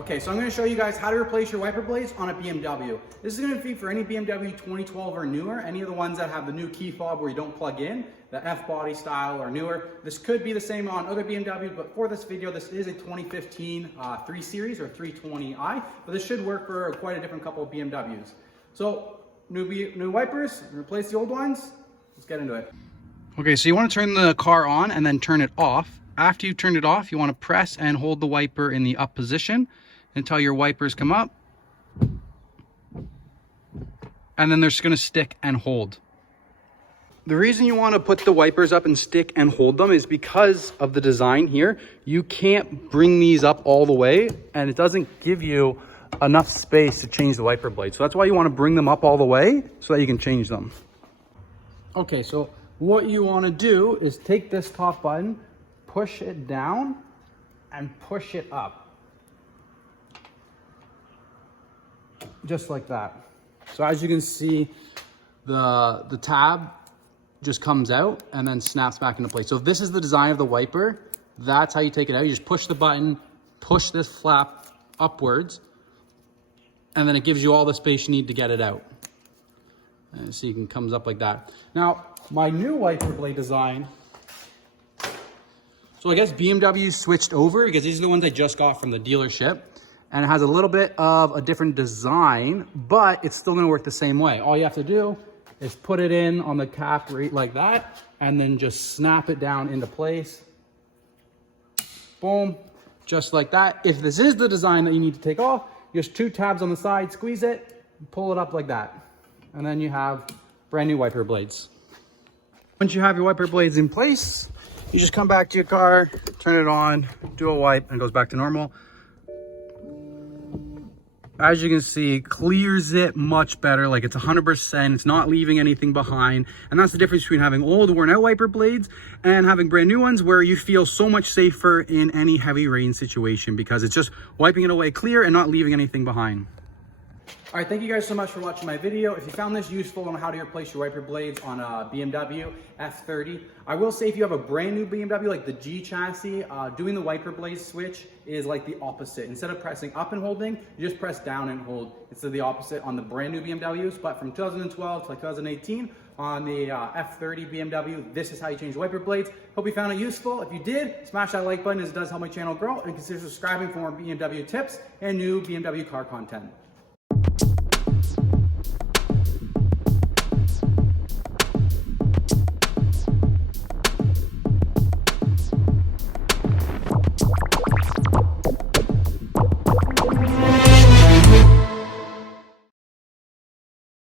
Okay, so I'm going to show you guys how to replace your wiper blades on a BMW. This is going to be for any BMW 2012 or newer, any of the ones that have the new key fob where you don't plug in, the F-body style or newer. This could be the same on other BMWs, but for this video, this is a 2015 3 Series or 320i, but this should work for quite a different couple of BMWs. So, new wipers, replace the old ones. Let's get into it. Okay, so you want to turn the car on and then turn it off. After you've turned it off, you want to press and hold the wiper in the up position until your wipers come up. And then they're just going to stick and hold. The reason you want to put the wipers up and stick and hold them is because of the design here. You can't bring these up all the way, and it doesn't give you enough space to change the wiper blade. So that's why you want to bring them up all the way so that you can change them. Okay, so what you want to do is take this top button, push it down and push it up. Just like that. So as you can see, the tab just comes out and then snaps back into place. So if this is the design of the wiper, that's how you take it out. You just push the button, push this flap upwards, and then it gives you all the space you need to get it out. And so you can comes up like that. Now, my new wiper blade design, so I guess BMW switched over because these are the ones I just got from the dealership. And it has a little bit of a different design, but it's still gonna work the same way. All you have to do is put it in on the cap right like that, and then just snap it down into place. Boom, just like that. If this is the design that you need to take off, just 2 tabs on the side, squeeze it, pull it up like that. And then you have brand new wiper blades. Once you have your wiper blades in place, you just come back to your car, turn it on, do a wipe, and it goes back to normal. As you can see, it clears it much better, like it's 100%, it's not leaving anything behind. And that's the difference between having old worn out wiper blades and having brand new ones, where you feel so much safer in any heavy rain situation because it's just wiping it away clear and not leaving anything behind. All right, thank you guys so much for watching my video. If you found this useful on how to replace your wiper blades on a BMW F30, I will say if you have a brand new BMW like the G chassis, doing the wiper blades switch is like the opposite. Instead of pressing up and holding, you just press down and hold. It's the opposite on the brand new BMWs, but from 2012 to like 2018 on the F30 BMW, this is how you change wiper blades. Hope you found it useful. If you did, smash that like button as it does help my channel grow, and consider subscribing for more BMW tips and new BMW car content.